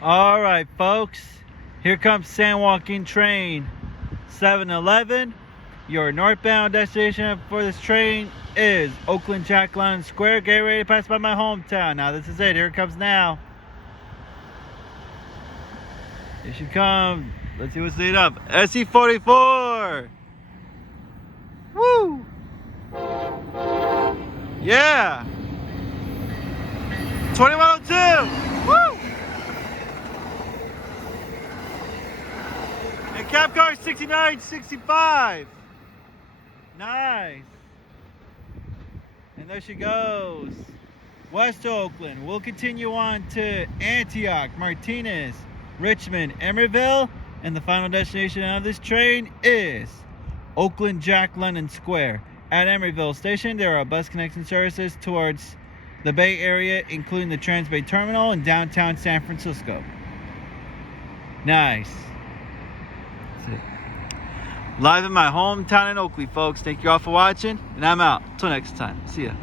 All right, folks. Here comes San Joaquin train 711. Your northbound destination for this train is Oakland Jack London Square. Get ready to pass by my hometown. Now this is it. Here it comes now. Here she comes. Let's see what's leading up. SE44. Woo! Yeah! 2102! Woo! And Cabcar 6965. Nice. And there she goes. West Oakland. We'll continue on to Antioch, Martinez, Richmond, Emeryville, and the final destination of this train is Oakland Jack London Square. At Emeryville Station, there are bus connection services towards the Bay Area, including the Transbay Terminal in downtown San Francisco. Nice. That's it. Live in my hometown in Oakley, folks. Thank you all for watching, and I'm out. Till next time. See ya.